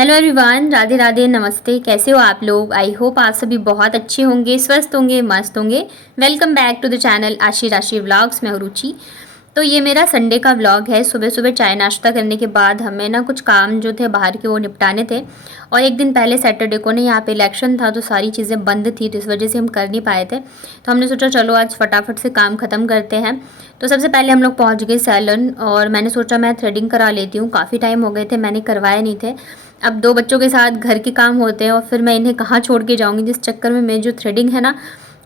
Hello everyone, Radhe Radhe, नमस्ते। कैसे हो आप लोग? आई होप आप सभी बहुत अच्छे होंगे, स्वस्थ होंगे, मस्त होंगे। Welcome back to the channel Ashi Rashi vlogs. मैं हूं रुचि। तो ये मेरा संडे का व्लॉग है। सुबह सुबह चाय नाश्ता करने के बाद हमें ना कुछ काम जो थे बाहर के वो निपटाने थे। और एक दिन पहले सैटरडे को ना यहाँ पे इलेक्शन था, तो सारी चीज़ें बंद थी, तो इस वजह से हम कर नहीं पाए थे। तो हमने सोचा चलो आज फटाफट से काम ख़त्म करते हैं। तो सबसे पहले हम लोग पहुँच गए सैलून, और मैंने सोचा मैं थ्रेडिंग करा लेती हूँ। काफ़ी टाइम हो गए थे, मैंने करवाए नहीं थे। अब 2 बच्चों के साथ घर के काम होते हैं और फिर मैं इन्हें कहाँ छोड़ के जाऊँगी, जिस चक्कर में मेरी जो थ्रेडिंग है ना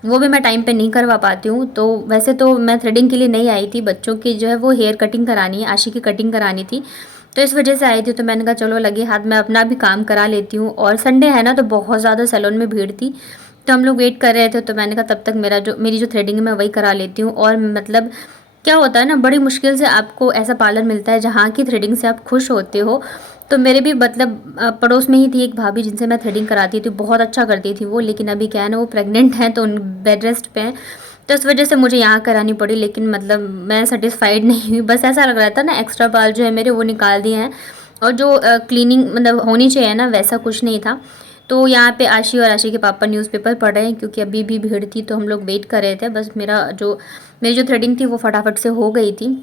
वो भी मैं टाइम पे नहीं करवा पाती हूँ। तो वैसे तो मैं थ्रेडिंग के लिए नहीं आई थी, बच्चों की जो है वो हेयर कटिंग करानी है, आशी की कटिंग करानी थी, तो इस वजह से आई थी। तो मैंने कहा चलो लगे हाथ मैं अपना भी काम करा लेती हूँ। और संडे है ना, तो बहुत ज़्यादा सैलून में भीड़ थी, तो हम लोग वेट कर रहे थे। तो मैंने कहा तब तक मेरी जो थ्रेडिंग है मैं वही करा लेती हूँ। और मतलब क्या होता है ना, बड़ी मुश्किल से आपको ऐसा पार्लर मिलता है जहाँ की थ्रेडिंग से आप खुश होते हो। तो मेरे भी मतलब पड़ोस में ही थी एक भाभी जिनसे मैं थ्रेडिंग कराती थी, बहुत अच्छा करती थी वो। लेकिन अभी क्या है ना, वो प्रेग्नेंट हैं, तो उन बेड रेस्ट पे हैं, तो इस वजह से मुझे यहाँ करानी पड़ी। लेकिन मतलब मैं सेटिस्फाइड नहीं हुई। बस ऐसा लग रहा था ना, एक्स्ट्रा बाल जो है मेरे वो निकाल दिए हैं, और जो क्लीनिंग मतलब होनी चाहिए ना, वैसा कुछ नहीं था। तो यहाँ पे आशी और आशी के पापा न्यूज़पेपर पढ़ रहे हैं, क्योंकि अभी भी भीड़ थी, तो हम लोग वेट कर रहे थे। बस मेरी जो थ्रेडिंग थी वो फटाफट से हो गई थी।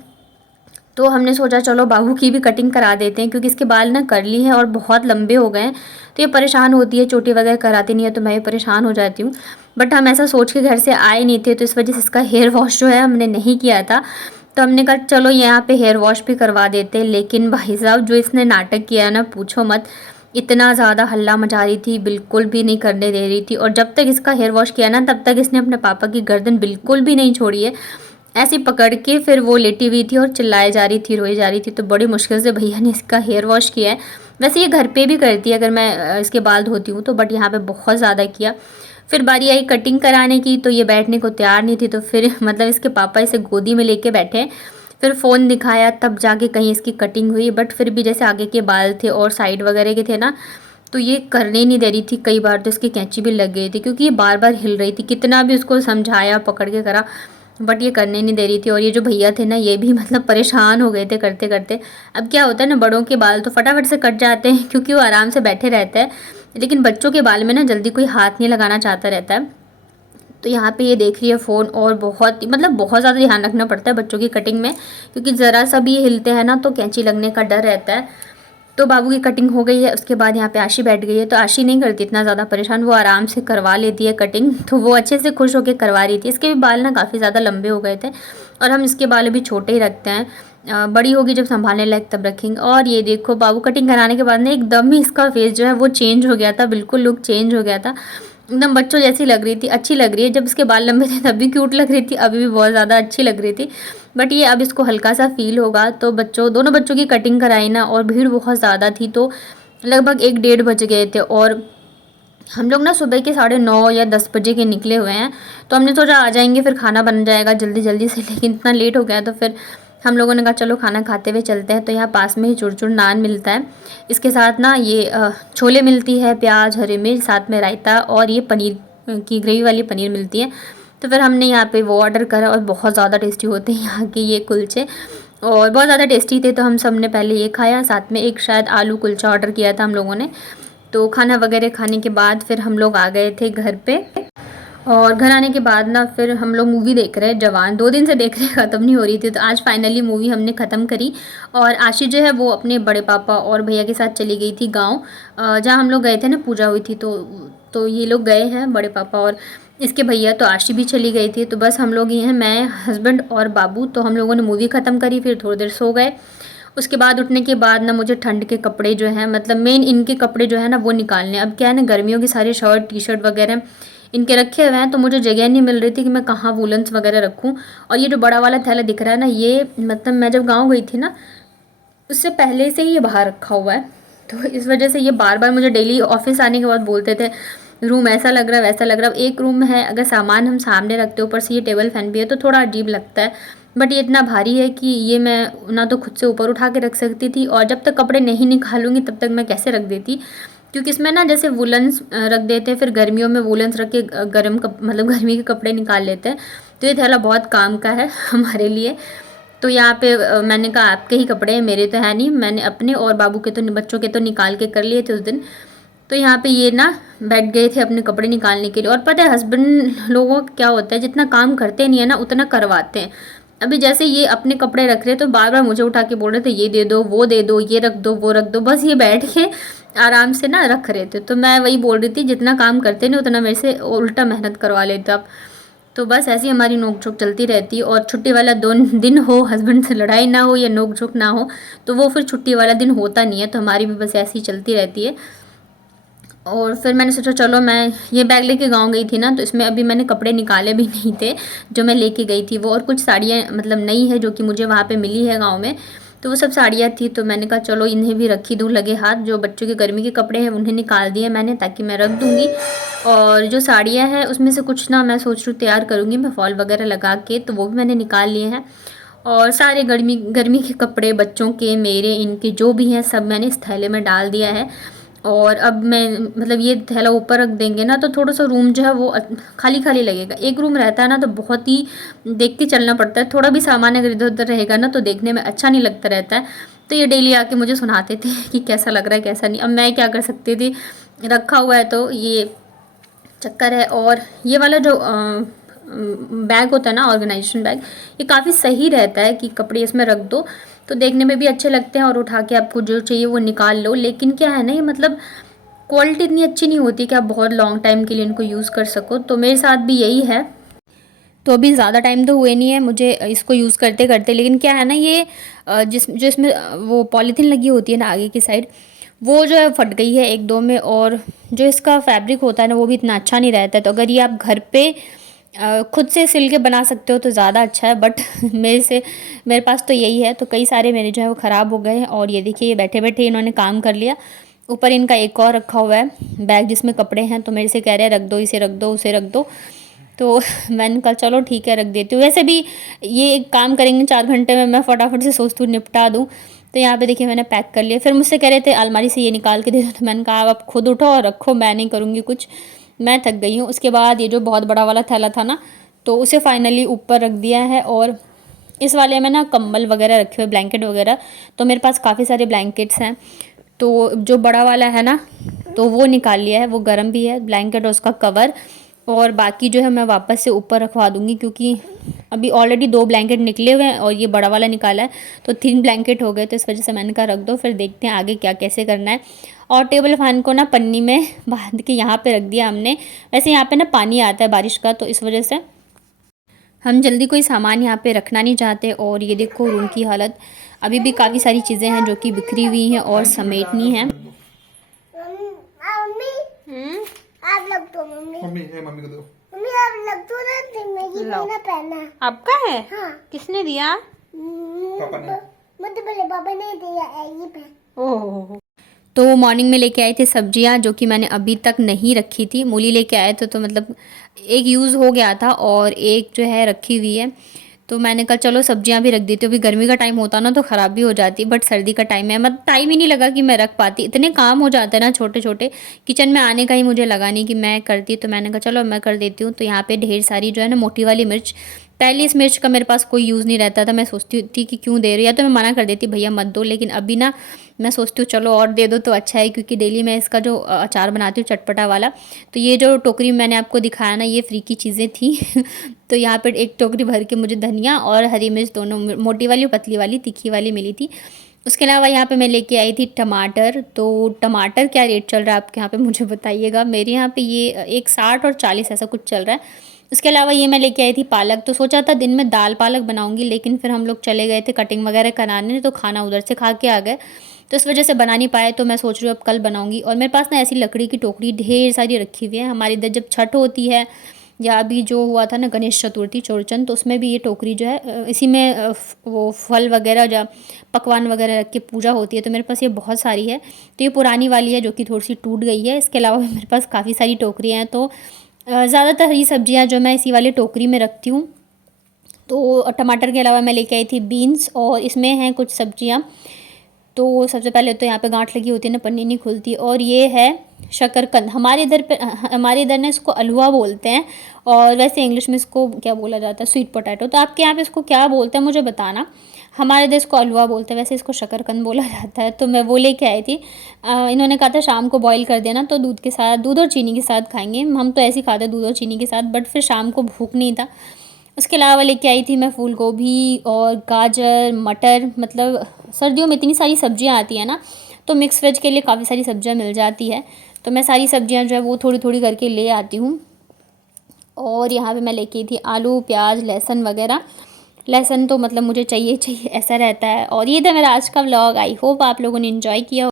तो हमने सोचा चलो बाबू की भी कटिंग करा देते हैं, क्योंकि इसके बाल ना कर्ली हैं और बहुत लंबे हो गए हैं। तो ये परेशान होती है, चोटी वगैरह कराती नहीं है, तो मैं भी परेशान हो जाती हूँ। बट हम ऐसा सोच के घर से आए नहीं थे, तो इस वजह से इसका हेयर वॉश जो है हमने नहीं किया था। तो हमने कहा चलो यहाँ पे हेयर वॉश भी करवा देते हैं। लेकिन भाई साहब जो इसने नाटक किया ना, पूछो मत। इतना ज़्यादा हल्ला मचा रही थी, बिल्कुल भी नहीं करने दे रही थी। और जब तक इसका हेयर वॉश किया ना, तब तक इसने अपने पापा की गर्दन बिल्कुल भी नहीं छोड़ी है। ऐसे पकड़ के फिर वो लेटी हुई थी और चिल्लाए जा रही थी, रोई जा रही थी। तो बड़ी मुश्किल से भैया ने इसका हेयर वॉश किया है। वैसे ये घर पे भी करती है अगर मैं इसके बाल धोती हूँ तो, बट यहाँ पे बहुत ज़्यादा किया। फिर बारी आई कटिंग कराने की, तो ये बैठने को तैयार नहीं थी। तो फिर मतलब इसके पापा इसे गोदी में लेके बैठे, फिर फ़ोन दिखाया, तब जाके कहीं इसकी कटिंग हुई। बट फिर भी जैसे आगे के बाल थे और साइड वगैरह के थे ना, तो ये करने ही नहीं दे रही थी। कई बार तो इसकी कैंची भी लग गई थी, क्योंकि ये बार बार हिल रही थी। कितना भी उसको समझाया, पकड़ के करा, बट ये करने नहीं दे रही थी। और ये जो भैया थे ना, ये भी मतलब परेशान हो गए थे करते करते। अब क्या होता है ना, बड़ों के बाल तो फटाफट से कट जाते हैं, क्योंकि वो आराम से बैठे रहते हैं। लेकिन बच्चों के बाल में ना जल्दी कोई हाथ नहीं लगाना चाहता रहता है। तो यहाँ पे ये देख रही है फ़ोन, और बहुत ज़्यादा ध्यान रखना पड़ता है बच्चों की कटिंग में, क्योंकि ज़रा सा भी ये हिलते हैं ना तो कैंची लगने का डर रहता है। तो बाबू की कटिंग हो गई है। उसके बाद यहाँ पे आशी बैठ गई है, तो आशी नहीं करती इतना ज़्यादा परेशान, वो आराम से करवा लेती है कटिंग। तो वो अच्छे से खुश होकर करवा रही थी। इसके भी बाल ना काफ़ी ज़्यादा लंबे हो गए थे, और हम इसके बाल अभी छोटे ही रखते हैं। बड़ी होगी जब संभालने लायक तब रखेंगे। और ये देखो बाबू कटिंग कराने के बाद ना एकदम ही इसका फेस जो है वो चेंज हो गया था, बिल्कुल लुक चेंज हो गया था। एकदम बच्चों जैसी लग रही थी, अच्छी लग रही है। जब इसके बाल लंबे थे तब भी क्यूट लग रही थी, अभी भी बहुत ज़्यादा अच्छी लग रही थी। बट ये अब इसको हल्का सा फील होगा। तो दोनों बच्चों की कटिंग कराई ना, और भीड़ बहुत ज़्यादा थी, तो लगभग 1 डेढ़ बज गए थे। और हम लोग ना सुबह के 9:30 या 10 बजे के निकले हुए हैं। तो हमने सोचा आ जाएंगे, फिर खाना बन जाएगा जल्दी जल्दी से। लेकिन इतना लेट हो गया, तो फिर हम लोगों ने कहा चलो खाना खाते हुए चलते हैं। तो यहाँ पास में ही चुरचुर नान मिलता है, इसके साथ ना ये छोले मिलती है, प्याज, हरी मिर्च, साथ में रायता, और ये पनीर की ग्रेवी वाली पनीर मिलती है। तो फिर हमने यहाँ पे वो ऑर्डर करा, और बहुत ज़्यादा टेस्टी होते हैं यहाँ के ये कुलचे, और बहुत ज़्यादा टेस्टी थे। तो हम सब ने पहले ये खाया, साथ में एक शायद आलू कुलचा ऑर्डर किया था हम लोगों ने। तो खाना वगैरह खाने के बाद फिर हम लोग आ गए थे घर पे। और घर आने के बाद ना फिर हम लोग मूवी देख रहे हैं जवान। 2 दिन से देख रहे, ख़त्म नहीं हो रही थी। तो आज फाइनली मूवी हमने ख़त्म करी। और आशी जो है वो अपने बड़े पापा और भैया के साथ चली गई थी गांव, जहाँ हम लोग गए थे ना, पूजा हुई थी। तो ये लोग गए हैं बड़े पापा और इसके भैया। तो आशी भी चली गई थी। तो बस हम लोग ये हैं, मैं, हस्बैंड और बाबू। तो हम लोगों ने मूवी ख़त्म करी, फिर थोड़ी देर सो गए। उसके बाद उठने के बाद ना मुझे ठंड के कपड़े जो हैं, मतलब मेन इनके कपड़े जो है ना वो निकालने। अब क्या है ना, गर्मियों की सारी शर्ट टी शर्ट वगैरह इनके रखे हुए हैं, तो मुझे जगह नहीं मिल रही थी कि मैं कहाँ वूलन्स वगैरह रखूँ। और ये जो बड़ा वाला थैला दिख रहा है ना, ये मतलब मैं जब गाँव गई थी ना, उससे पहले से ही ये बाहर रखा हुआ है। तो इस वजह से ये बार बार मुझे डेली ऑफिस आने के बाद बोलते थे रूम ऐसा लग रहा है, वैसा लग रहा है। एक रूम है, अगर सामान हम सामने रखते, ऊपर से ये टेबल फैन भी है, तो थोड़ा अजीब लगता है। बट ये इतना भारी है कि ये मैं ना तो खुद से ऊपर उठा के रख सकती थी, और जब तक कपड़े नहीं निकालूंगी तब तक मैं कैसे रख देती, क्योंकि इसमें ना जैसे वुलन्स रख देते हैं, फिर गर्मियों में वुलन्स रख के मतलब गर्मी के कपड़े निकाल लेते हैं। तो ये थैला बहुत काम का है हमारे लिए। तो यहाँ पे मैंने कहा आपके ही कपड़े हैं, मेरे तो है नहीं। मैंने अपने और बाबू के तो बच्चों के तो निकाल के कर लिए थे उस दिन। तो यहाँ पे ये ना बैठ गए थे अपने कपड़े निकालने के लिए। और पता है हस्बैंड लोगों का क्या होता है, जितना काम करते नहीं है ना उतना करवाते हैं। अभी जैसे ये अपने कपड़े रख रहे तो बार बार मुझे उठा के बोल रहे थे ये दे दो, वो दे दो, ये रख दो, वो रख दो। बस ये बैठ के आराम से ना रख रहे थे। तो मैं वही बोल रही थी जितना काम करते नहीं उतना मेरे से उल्टा मेहनत करवा लेते आप। तो बस ऐसी हमारी नोक झोंक चलती रहती है। और छुट्टी वाला दिन हो, हस्बैंड से लड़ाई ना हो या नोक झोंक ना हो, तो वो फिर छुट्टी वाला दिन होता नहीं है। तो हमारी भी बस ऐसी चलती रहती है। और फिर मैंने सोचा चलो, मैं ये बैग लेके गाँव गई थी ना, तो इसमें अभी मैंने कपड़े निकाले भी नहीं थे जो मैं लेके गई थी वो। और कुछ साड़ियाँ मतलब नई है जो कि मुझे वहाँ पे मिली है गाँव में, तो वो सब साड़ियाँ थी। तो मैंने कहा चलो इन्हें भी रखी दूँ लगे हाथ। जो बच्चों के गर्मी के कपड़े हैं उन्हें निकाल दिए मैंने, ताकि मैं रख दूँगी। और जो साड़ियाँ हैं उसमें से कुछ ना मैं सोच रही हूँ तैयार करूँगी मैं फॉल वगैरह लगा के, तो वो भी मैंने निकाल लिए हैं। और सारे गर्मी के कपड़े बच्चों के, मेरे, इनके जो भी हैं सब मैंने इस थैले में डाल दिया है। और अब मैं मतलब ये थैला ऊपर रख देंगे ना तो थोड़ा सा रूम जो है वो खाली खाली लगेगा। एक रूम रहता है ना तो बहुत ही देख के चलना पड़ता है। थोड़ा भी सामान अगर इधर उधर रहेगा ना तो देखने में अच्छा नहीं लगता रहता है। तो ये डेली आके मुझे सुनाते थे कि कैसा लग रहा है कैसा नहीं। अब मैं क्या कर सकती थी, रखा हुआ है तो ये चक्कर है। और ये वाला जो बैग होता है ना, ऑर्गेनाइजेशन बैग, ये काफ़ी सही रहता है कि कपड़े इसमें रख दो तो देखने में भी अच्छे लगते हैं, और उठा के आपको जो चाहिए वो निकाल लो। लेकिन क्या है ना, ये मतलब क्वालिटी इतनी अच्छी नहीं होती कि आप बहुत लॉन्ग टाइम के लिए इनको यूज़ कर सको। तो मेरे साथ भी यही है। तो अभी ज़्यादा टाइम तो हुए नहीं है मुझे इसको यूज़ करते करते। लेकिन क्या है ना, ये जो इसमें वो पॉलीथीन लगी होती है ना आगे की साइड, वो जो है फट गई है एक दो में। और जो इसका फैब्रिक होता है ना वो भी इतना अच्छा नहीं रहता है। तो अगर ये आप घर पे खुद से सिल के बना सकते हो तो ज़्यादा अच्छा है। बट मेरे पास तो यही है। तो कई सारे मेरे जो है वो ख़राब हो गए हैं। और ये देखिए, ये बैठे बैठे इन्होंने काम कर लिया। ऊपर इनका एक और रखा हुआ है बैग जिसमें कपड़े हैं, तो मेरे से कह रहे हैं रख दो, इसे रख दो, उसे रख दो। तो मैंने कहा चलो ठीक है रख देती हूँ। वैसे भी ये एक काम करेंगे 4 घंटे में, मैं फटाफट से सोचती हूँ निपटा दूँ। तो यहाँ पे देखिए मैंने पैक कर लिया। फिर मुझसे कह रहे थे अलमारी से ये निकाल के दे दो, तो मैंने कहा आप खुद उठो और रखो, मैं नहीं करूँगी कुछ, मैं थक गई हूँ। उसके बाद ये जो बहुत बड़ा वाला थैला था ना, तो उसे फाइनली ऊपर रख दिया है। और इस वाले में ना कंबल वगैरह रखे हुए, ब्लैंकेट वगैरह। तो मेरे पास काफ़ी सारे ब्लैंकेट्स हैं। तो जो बड़ा वाला है ना तो वो निकाल लिया है, वो गर्म भी है ब्लैंकेट और उसका कवर। और बाकी जो है मैं वापस से ऊपर रखवा दूँगी, क्योंकि अभी ऑलरेडी 2 ब्लैंकेट निकले हुए हैं और ये बड़ा वाला निकाला है तो 3 ब्लैंकेट हो गए। तो इस वजह से मैंने कहा रख दो, फिर देखते हैं आगे क्या कैसे करना है। और टेबल फैन को ना पन्नी में बांध के यहाँ पे रख दिया हमने। वैसे यहाँ पे ना पानी आता है बारिश का, तो इस वजह से हम जल्दी कोई सामान यहाँ पे रखना नहीं चाहते। और ये देखो रूम की हालत, अभी भी काफ़ी सारी चीज़ें हैं जो कि बिखरी हुई हैं और समेटनी है। आप लग दो मम्मी। मम्मी है, मम्मी को दो। मम्मी आप लग दो ना, मैगी पहना पहना। आपका है? हाँ। किसने दिया? पापा ने। मुझे पहले पापा ने दिया ये पे। ओह। तो मॉर्निंग में लेके आए थे सब्जियां जो कि मैंने अभी तक नहीं रखी थी। मूली लेके आए थे तो मतलब एक यूज़ हो गया था और एक जो है रखी हुई है। तो मैंने कहा चलो सब्जियां भी रख देती हूँ। अभी गर्मी का टाइम होता ना तो ख़राब भी हो जाती, बट सर्दी का टाइम है, मतलब टाइम ही नहीं लगा कि मैं रख पाती। इतने काम हो जाते हैं ना छोटे छोटे, किचन में आने का ही मुझे लगा नहीं कि मैं करती। तो मैंने कहा चलो मैं कर देती हूँ। तो यहाँ पे ढेर सारी जो है ना मोटी वाली मिर्च, पहले इस मिर्च का मेरे पास कोई यूज़ नहीं रहता था। मैं सोचती थी कि क्यों दे रही, या तो मैं मना कर देती भैया मत दो। लेकिन अभी ना मैं सोचती हूँ चलो और दे दो तो अच्छा है, क्योंकि डेली मैं इसका जो अचार बनाती हूँ चटपटा वाला। तो ये जो टोकरी मैंने आपको दिखाया ना, ये फ्री की चीज़ें थी तो यहाँ पर एक टोकरी भर के मुझे धनिया और हरी मिर्च दोनों, मोटी वाली और पतली वाली, तीखी वाली मिली थी। उसके अलावा यहाँ पे मैं लेके आई थी टमाटर। तो टमाटर क्या रेट चल रहा है आपके यहाँ पे मुझे बताइएगा। मेरे यहाँ पे ये 1,60 और 40 ऐसा कुछ चल रहा है। उसके अलावा ये मैं लेके आई थी पालक। तो सोचा था दिन में दाल पालक बनाऊंगी, लेकिन फिर हम लोग चले गए थे कटिंग वगैरह कराने, तो खाना उधर से खा के आ गए, तो इस वजह से बना नहीं पाए। तो मैं सोच रही हूँ अब कल बनाऊंगी। और मेरे पास ना ऐसी लकड़ी की टोकरी ढेर सारी रखी हुई है। हमारे इधर जब छठ होती है, या अभी जो हुआ था ना गणेश चतुर्थी चौरचन, तो उसमें भी ये टोकरी जो है इसी में वो फल वगैरह या पकवान वगैरह रख के पूजा होती है। तो मेरे पास ये बहुत सारी है। तो ये पुरानी वाली है जो कि थोड़ी सी टूट गई है। इसके अलावा भी मेरे पास काफ़ी सारी टोकरियाँ हैं। तो ज़्यादातर हरी सब्जियाँ जो मैं इसी वाली टोकरी में रखती हूँ। तो टमाटर के अलावा मैं लेके आई थी बीन्स, और इसमें हैं कुछ सब्जियाँ। तो सबसे पहले तो यहाँ पे गांठ लगी होती है ना, पन्नी नहीं खुलती। और ये है शकरकंद। हमारे इधर ना इसको अलुआ बोलते हैं, और वैसे इंग्लिश में इसको क्या बोला जाता है, स्वीट पोटैटो। तो आपके यहाँ पे इसको क्या बोलते हैं मुझे बताना। हमारे इधर इसको अलुआ बोलते हैं, वैसे इसको शकरकंद बोला जाता है। तो मैं वो लेके आई थी। इन्होंने कहा था शाम को बॉईल कर देना, तो दूध के साथ, दूध और चीनी के साथ खाएंगे। हम तो ऐसे ही खाते दूध और चीनी के साथ, बट फिर शाम को भूख नहीं था। उसके अलावा लेके आई थी मैं फूल गोभी और गाजर, मटर। मतलब सर्दियों में इतनी सारी सब्जियां आती हैं ना, तो मिक्स वेज के लिए काफ़ी सारी सब्जियां मिल जाती है। तो मैं सारी सब्जियां जो है वो थोड़ी थोड़ी करके ले आती हूँ। और यहाँ पे मैं लेके आई थी आलू, प्याज, लहसुन वगैरह। लहसुन तो मतलब मुझे चाहिए ऐसा रहता है। और ये था मेरा आज का व्लॉग। आई होप आप लोगों ने इन्जॉय किया।